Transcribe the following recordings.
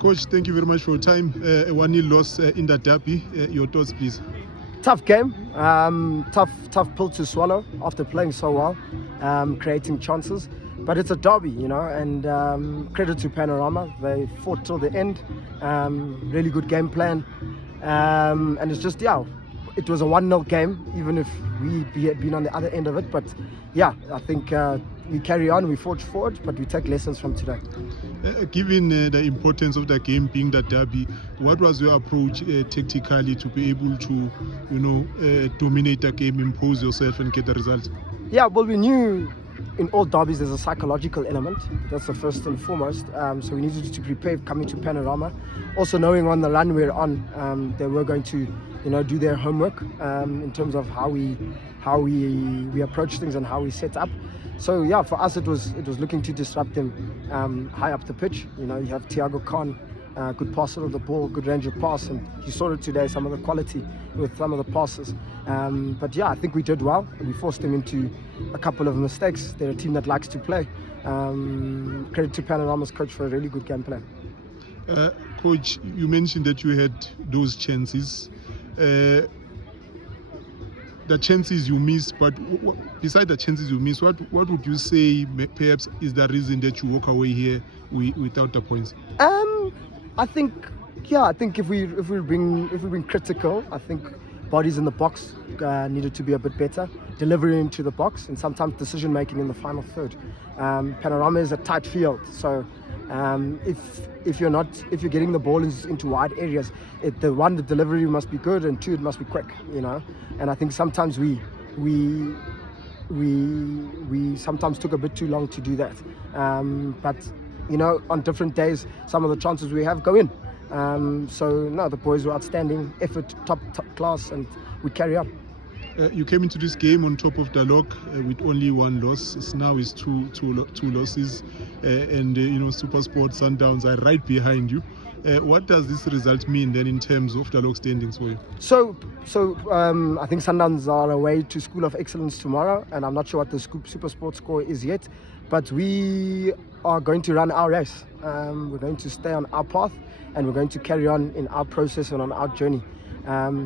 Coach, thank you very much for your time. A 1-0 loss in the derby. Your thoughts, please. Tough game, tough pill to swallow after playing so well, creating chances. But it's a derby, and credit to Panorama. They fought till the end. Really good game plan. And it's just, it was a 1-0 game, even if we had been on the other end of it. But I think we carry on, we forge forward, but we take lessons from today. Given the importance of the game being the derby, what was your approach tactically to be able to, dominate the game, impose yourself and get the result? Yeah, well, we knew in all derbies there's a psychological element. That's the first and foremost. So we needed to prepare coming to Panorama. Also knowing on the run we're on, they were going to, do their homework in terms of how we approach things and how we set up. So for us it was looking to disrupt them high up the pitch. You have Thiago Khan, good passer of the ball, good range of pass, and you saw it today, some of the quality with some of the passes. But I think we did well. We forced them into a couple of mistakes. They're a team that likes to play. Credit to Panorama's coach for a really good game plan. Coach, you mentioned that you had those chances. The chances you missed, but beside the chances you missed, what would you say perhaps is the reason that you walk away here without the points? I think if we're being critical, I think bodies in the box needed to be a bit better, delivery into the box, and sometimes decision making in the final third. Panorama is a tight field, so if you're getting the ball into wide areas, the delivery must be good, and two, it must be quick, And I think sometimes we sometimes took a bit too long to do that. But on different days, some of the chances we have go in. The boys were outstanding, effort, top class, and we carry on. You came into this game on top of the log with only one loss. Now it's two losses, and SuperSport Sundowns are right behind you. What does this result mean then in terms of the log standings for you? So I think Sundowns are away to School of Excellence tomorrow, and I'm not sure what the SuperSport score is yet, but we are going to run our race. We're going to stay on our path, and we're going to carry on in our process and on our journey.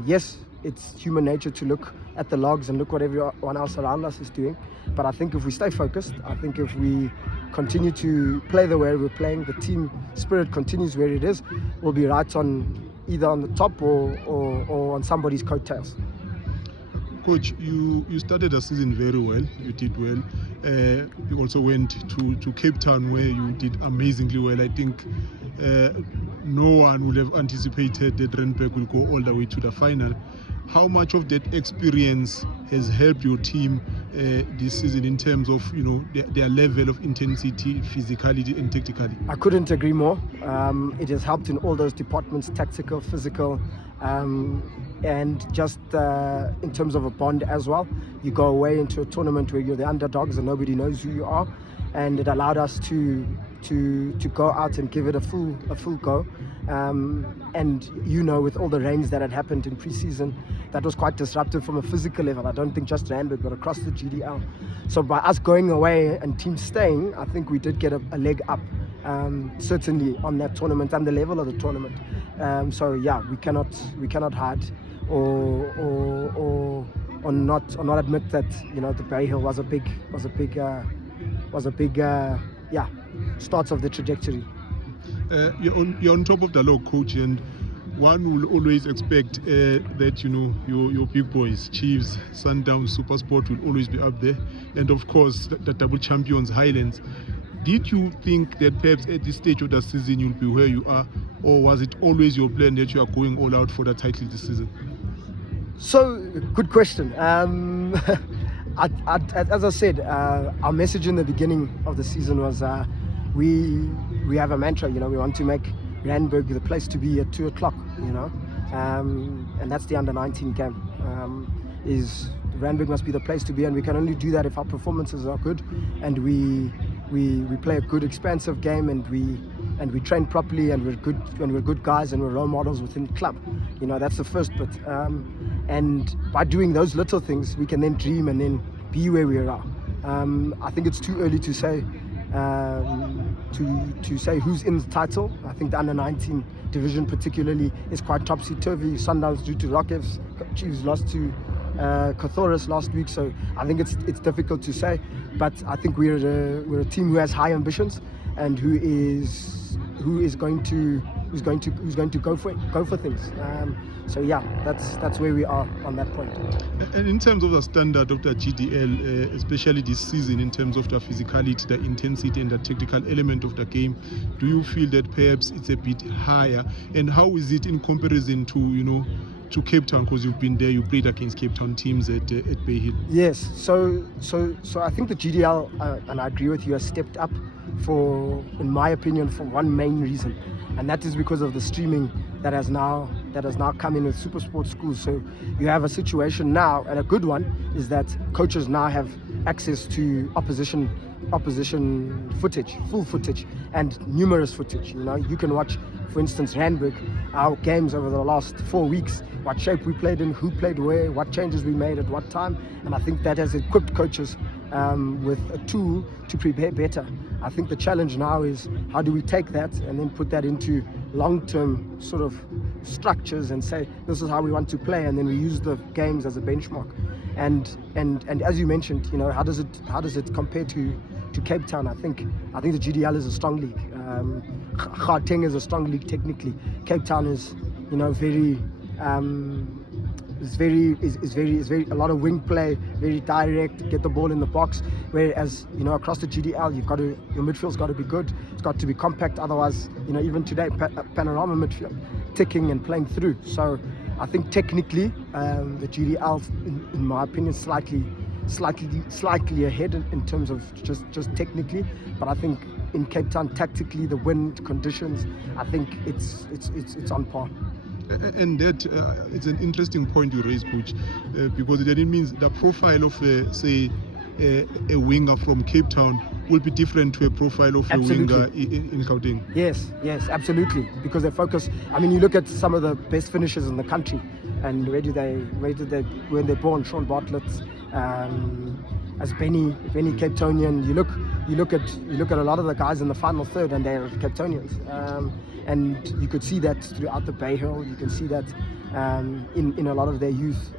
Yes, it's human nature to look at the logs and look what everyone else around us is doing. But I think if we stay focused, I think if we continue to play the way we're playing, the team spirit continues where it is, we'll be right on either on the top or on somebody's coattails. Coach, you started the season very well. You did well. You also went to Cape Town where you did amazingly well. I think no one would have anticipated that Randburg will go all the way to the final. How much of that experience has helped your team this season in terms of their level of intensity, physicality and tactically? I couldn't agree more. It has helped in all those departments, tactical, physical, and just in terms of a bond as well. You go away into a tournament where you're the underdogs and nobody knows who you are, and it allowed us to go out and give it a full go. And with all the rains that had happened in pre-season, that was quite disruptive from a physical level. I don't think just Randburg, but across the GDL. So by us going away and teams staying, I think we did get a leg up, certainly on that tournament and the level of the tournament. We cannot hide or not admit that the Bay Hill was a big start of the trajectory. You're on top of the log, coach, and one will always expect that your big boys, Chiefs, Sundowns, SuperSport will always be up there, and of course the double champions Highlands. Did you think that perhaps at this stage of the season you'll be where you are, or was it always your plan that you are going all out for the title this season? So, good question. As I said, our message in the beginning of the season was we have a mantra, we want to make Randburg the place to be at 2 o'clock, and that's the under-19 game. Randburg must be the place to be, and we can only do that if our performances are good, and we play a good, expansive game, and we train properly, and we're good guys, and we're role models within the club. That's the first bit. And by doing those little things, we can then dream and then be where we are. I think it's too early to say to say who's in the title. I think the under-19 division particularly is quite topsy-turvy. Sundowns due to Rockets, Chiefs lost to Cathoris last week, so I think it's difficult to say. But I think we're a team who has high ambitions and who is going to go for things. So yeah, that's where we are on that point. And in terms of the standard of the GDL, especially this season, in terms of the physicality, the intensity, and the technical element of the game, do you feel that perhaps it's a bit higher? And how is it in comparison to to Cape Town, because you've been there, you played against Cape Town teams at Bay Hill? Yes, so I think the GDL, and I agree with you, has stepped up for, in my opinion, for one main reason, and that is because of the streaming that has now come in with super sports schools. So you have a situation now, and a good one is that coaches now have access to opposition footage, full footage, and numerous footage. You can watch, for instance, Randburg, our games over the last 4 weeks, what shape we played in, who played where, what changes we made at what time, and I think that has equipped coaches with a tool to prepare better. I think the challenge now is how do we take that and then put that into long-term sort of structures and say this is how we want to play, and then we use the games as a benchmark. And as you mentioned, how does it compare to Cape Town? I think the GDL is a strong league. Gauteng is a strong league technically. Cape Town is very a lot of wing play, very direct, get the ball in the box. Whereas across the GDL, your midfield's got to be good. It's got to be compact. Otherwise, even today, Panorama midfield, ticking and playing through. So I think technically, the GDL, in my opinion, slightly ahead in terms of just technically. But I think in Cape Town, tactically, the wind conditions, I think it's on par. And that it's an interesting point you raise, Coach, because then it means the profile of, say, a winger from Cape Town will be different to a profile of Absolutely. A winger in Gauteng. Yes, absolutely. Because they focus. I mean, you look at some of the best finishers in the country, and where when they're born, Sean Bartlett, as Benny Cape Townian. You look at a lot of the guys in the final third, and they're Cape Townians. And you could see that throughout the Bay Hill. You can see that in a lot of their youth.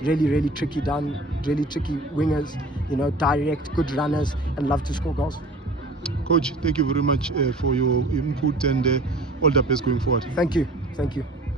Really tricky wingers, direct, good runners, and love to score goals. Coach, thank you very much for your input, and all the best going forward. Thank you.